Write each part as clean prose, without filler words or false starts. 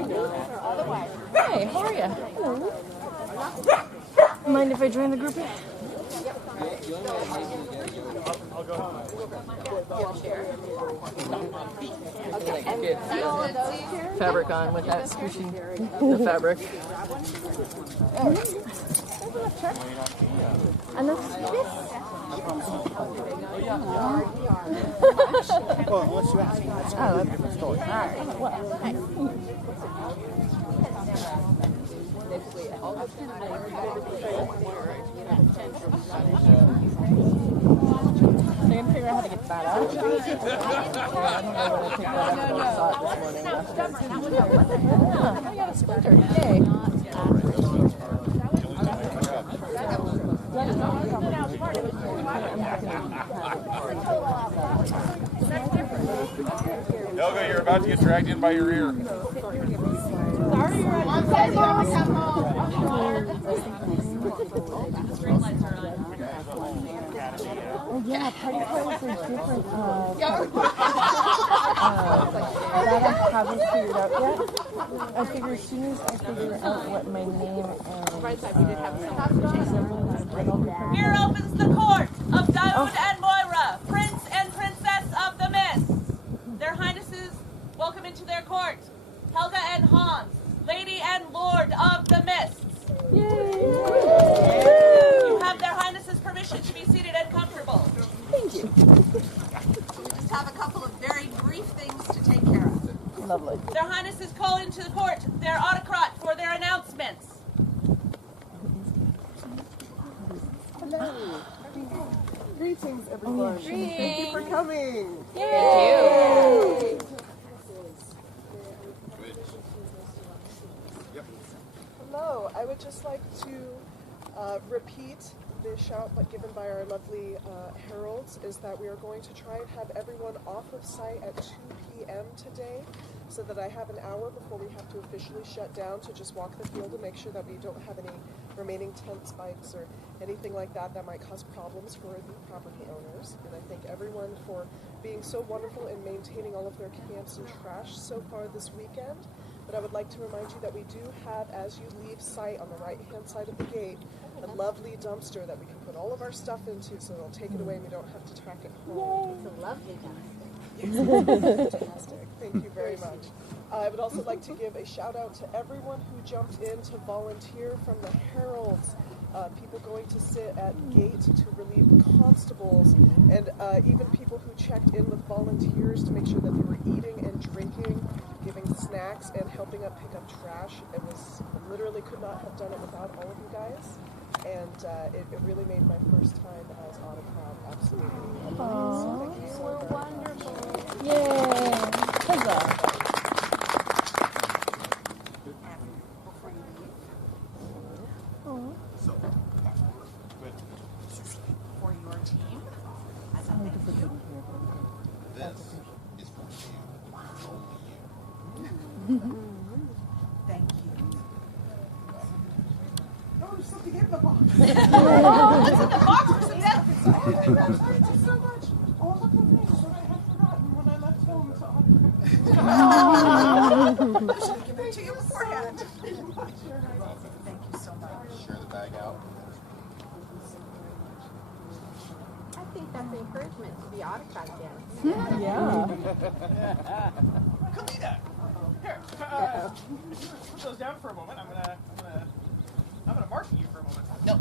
I do. Hey, how are you? Mind if I join the group? Fabric on without squishing the fabric. And this. Well, unless you ask me. Oh, that's a different story. All right. Well, I can figure out how to get that out. I don't know when I picked that up, but I saw it this morning. I got a splinter. Yay. Helga, you're about to get dragged in by your ear. Sorry, you're on the Mom, come home. Streetlights are on. Oh yeah, party clothes are different. That I haven't figured out yet. I figure as soon as I figure out what my name and Here opens the court of Daoud and Moira, Prince and Princess of the Mist. Their Highnesses welcome into their court, Helga and Hans, Lady and Lord of the Mists. Yay! You have their Highnesses' permission to be seated and comfortable. Thank you. We just have a couple of very brief things to take care of. Lovely. Their Highnesses call into the court their autocrat for their announcements. Hello. Greetings, everyone. Thank you for coming. Yay! Hello. I would just like to repeat the shout given by our lovely heralds is that we are going to try and have everyone off of site at 2 p.m. today so that I have an hour before we have to officially shut down to just walk the field and make sure that we don't have any remaining tent spikes or anything like that that might cause problems for the property owners. And I thank everyone for being so wonderful in maintaining all of their camps and trash so far this weekend. But I would like to remind you that we do have, as you leave site on the right-hand side of the gate, a lovely dumpster that we can put all of our stuff into, so they'll take it away and we don't have to track it home. It's a lovely dumpster. Fantastic. Thank you very much. I would also like to give a shout out to everyone who jumped in to volunteer from the heralds, people going to sit at gate to relieve the constables, and even people who checked in with volunteers to make sure that they were eating and drinking, giving snacks, and helping up pick up trash. I literally could not have done it without all of you guys. And it really made my first time as autocrat absolutely amazing. So thank you so very Wonderful. much. Yay! Huzzah! Before you leave, So, good. for your team, as a thank you, This is for you. Only you. thank you. Oh, there's something in the box. What's in the box for some death? Thank you so much. All of the things that I had forgotten when I left home to I should have given it to you beforehand. Thank you so much. Share the bag out. I think that's encouragement to be autocrat again. Yeah. Kalina, here. Put those down for a moment. I'm gonna market you for a moment. No.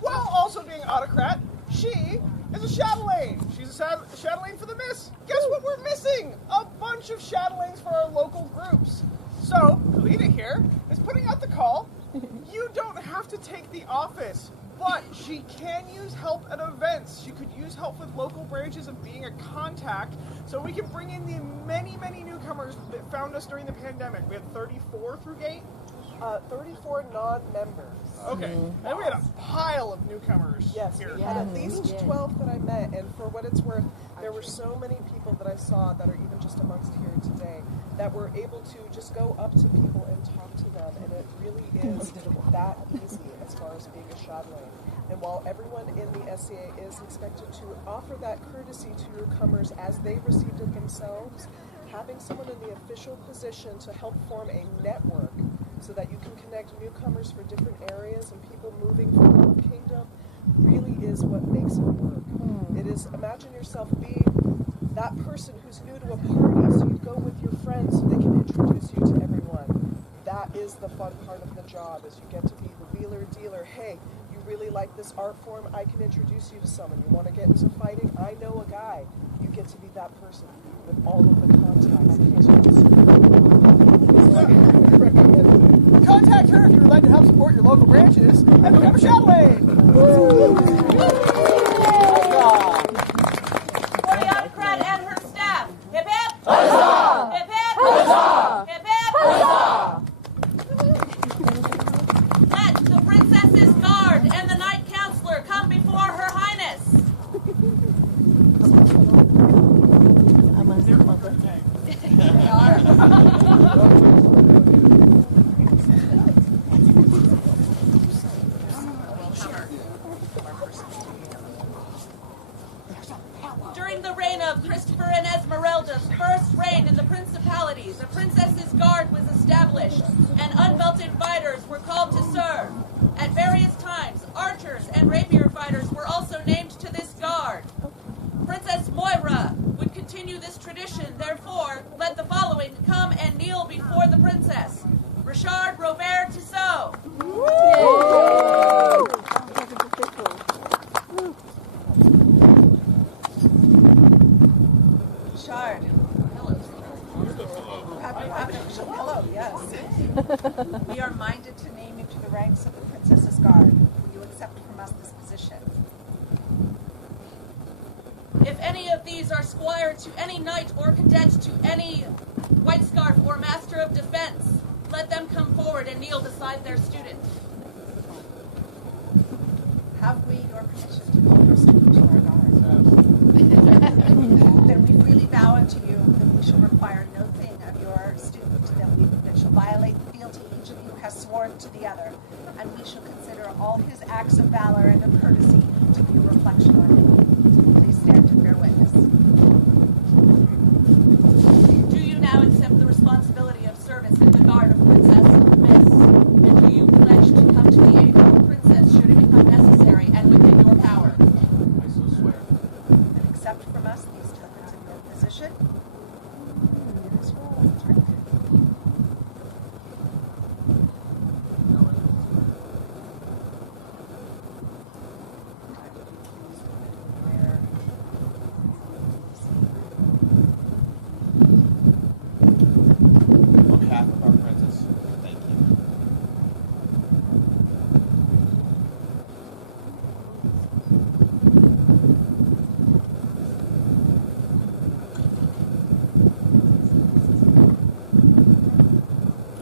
While also being autocrat, she is a chatelaine. She's a chatelaine for the Miss. Guess what we're missing? A bunch of chatelaines for our local groups. So Kalina here is putting out the call. You don't have to take the office, but she can use help at events. She could use help with local branches of being a contact, so we can bring in the many, many newcomers that found us during the pandemic. We had 34 through gate. 34 non-members. Okay, and we had a pile of newcomers Yes, here. we had at least 12 that I met, and for what it's worth, there were so many people that I saw that are even just amongst here today that were able to just go up to people and talk to them, and it really is that easy as far as being a chatelaine. And while everyone in the SCA is expected to offer that courtesy to newcomers as they received it themselves, having someone in the official position to help form a network so that you can connect newcomers for different areas and people moving from the kingdom really is what makes it work. It is, imagine yourself being that person who's new to a party, so you go with your friends so they can introduce you to everyone. That is the fun part of the job, is you get to be the wheeler dealer. Hey, you really like this art form? I can introduce you to someone. You want to get into fighting? I know a guy. You get to be that person with all of the contacts. Contact her if you would like to help support your local branches and become a chatelaine. For the autocrat and her staff. Hip hip! Huzzah! Hip hip! Huzzah! Hip hip! Huzzah! Let the princess's guard and the knight counselor come before her highness. During the reign of Christopher and Esmeralda's first reign in the Principality, the princess's guard was established, and unbelted fighters were called to serve. At various times, archers and rapier fighters were also named to this guard. Princess Moira would continue this tradition, therefore, let the following come and kneel before the princess. Richard Robert Tissot. Richard. Hello, yes. We are minded to name you to the ranks of the Princess's Guard. Will you accept from us this position? If any of these are squire to any knight or cadet to any white scarf or master of defense, let them come forward and kneel beside their student. Have we your permission to call your student to our guard? Then we freely vow unto you that we shall require no thing of your student, that shall violate the fealty each of you has sworn to the other, and we shall consider all his acts of valor and of courtesy to be a reflection on him. Please stand and bear witness. Do you now accept the responsibility of service in the guard of Princess Miss? And do you pledge to come to the aid of the princess should it become necessary and within your power? I so swear. And accept from us these tokens of your position. It is rolled. On behalf of our princess, thank you.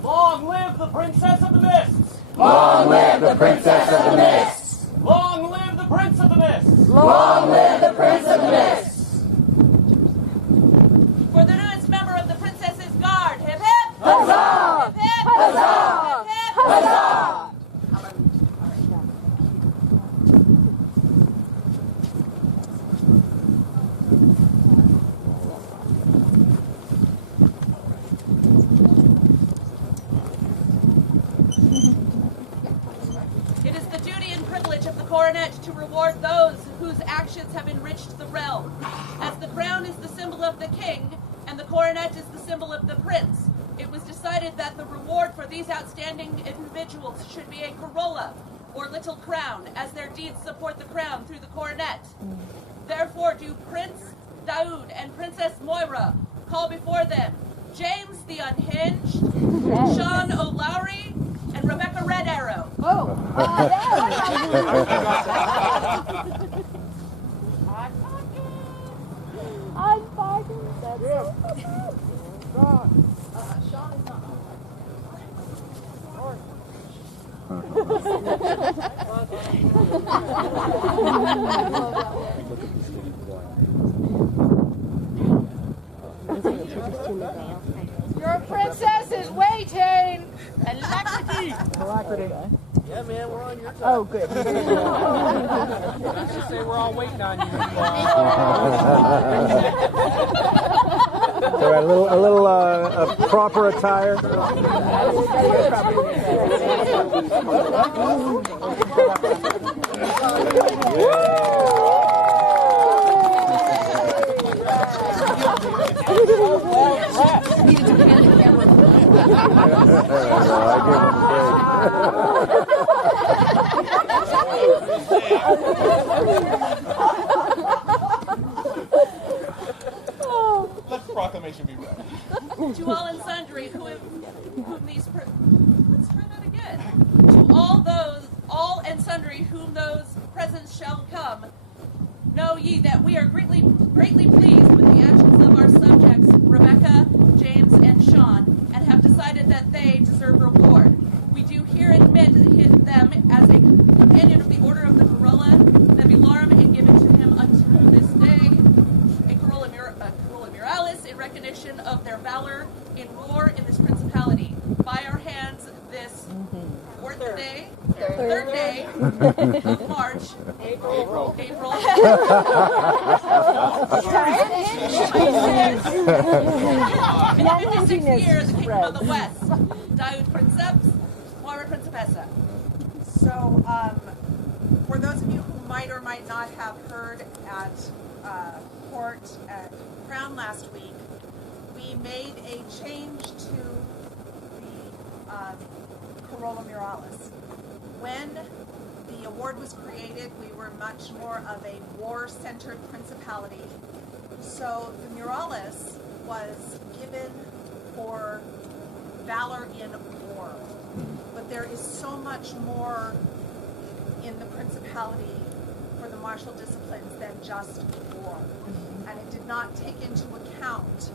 Long live the Princess of the Mists! Long live the Princess of the Mists! Long live the Prince of the Mists! Long live the Prince of the Mists! For the newest member of the princess's guard, hip hip! Huzzah! Hip hip! Huzzah! Hip hip! Huzzah! It is the duty and privilege of the coronet to reward those whose actions have enriched the realm. As the crown is the symbol of the king, and the coronet is the symbol of the prince, it was decided that the reward for these outstanding individuals should be a corolla, or little crown, as their deeds support the crown through the coronet. Therefore do Prince Daoud and Princess Moira call before them James the Unhinged, Sean O'Lowry, and Rebecca Red Arrow. I'm fighting. That's it. Sean is not Your princess is waiting. Alacrity. Yeah, man, we're on your side. Oh, good. Let's just say we're all waiting on you. So a little proper attire. Let the proclamation be read. To all and sundry whom these let's try that again. To all and sundry whom those presents shall come, know ye that we are greatly pleased with the actions of our subjects, Rebecca, James, and Sean, and have decided that they deserve reward. We do here admit them as a companion of the Order of the Corolla Nebularum, and given to him unto this day a Corolla Muralis in recognition of their valor in war in this principality. By our hands this third day of March, April. 56th year of the Kingdom of the West. Daud Princeps, Moira Principessa. So, for those of you who might or might not have heard at court at Crown last week, we made a change to the Corolla Muralis. When the award was created, we were much more of a war-centered principality. So the Muralis was given for valor in war. But there is so much more in the principality for the martial disciplines than just war. And it did not take into account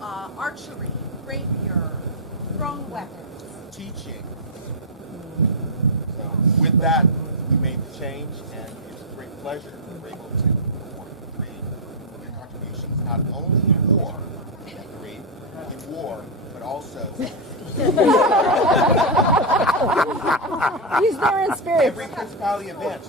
archery, rapier, thrown weapons. Teaching. So with that, we made the change, and it's a great pleasure that we're able to award three for your contributions, not only in war, but also He's there in spirit. Every principality event,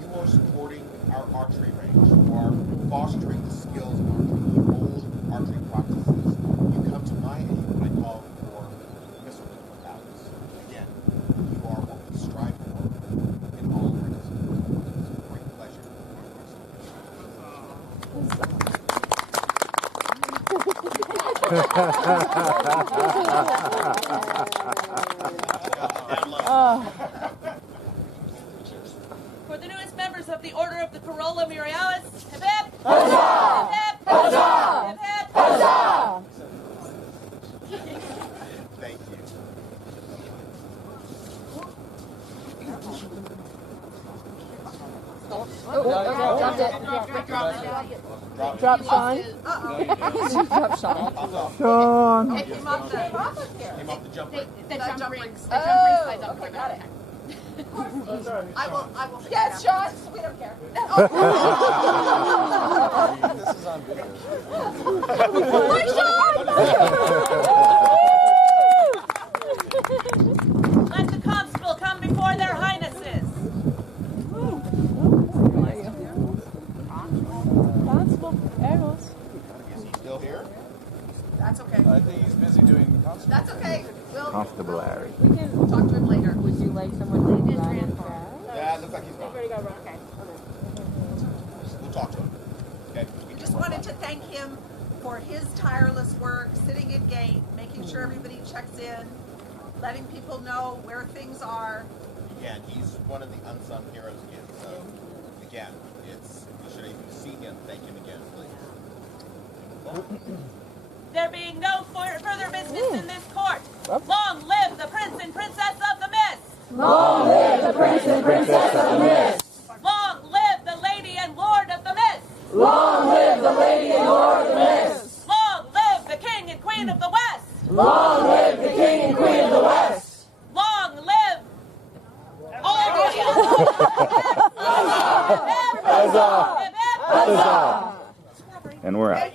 you are supporting our archery range. You are fostering the skills of archery, the old archery practices. You come to my aid when I call for missile battles. Again, you are what we strive for in all of our disciplines. It's a great pleasure. For the newest members of the Order of the Corolla Muralis, hip hip! Huzzah! Hip hip! Huzzah! Hip hip! Huzzah! Thank you. Drop Sean. Drop Sean. Sean. It came off the jump ring. The jump rings. Oh, okay, got it. I will. Yes, Sean. We don't care. This is on video. Let the constable come before their highnesses. Constable Eros. Is he still here? That's okay. I think he's busy doing constable. That's okay. We'll Constable Larry. We can talk to him later. Would you like someone to run and Yeah, it looks like he's gone. Okay. We'll talk to him. Okay. We just wanted to thank him for his tireless work, sitting at gate, making sure everybody checks in, letting people know where things are. Again, he's one of the unsung heroes again. So, again, it's you should even see him. Thank him again, please. There being no further business in this court, long live the Prince and Princess of the Mist! Long live the Prince and Princess of the Mist! Long live the Lady and Lord of the Mist! Long live the Lady and Lord of the Mist! Long live the King and Queen of the West! Long live the King and Queen of the West! Long live all the Huzzah! And we're out.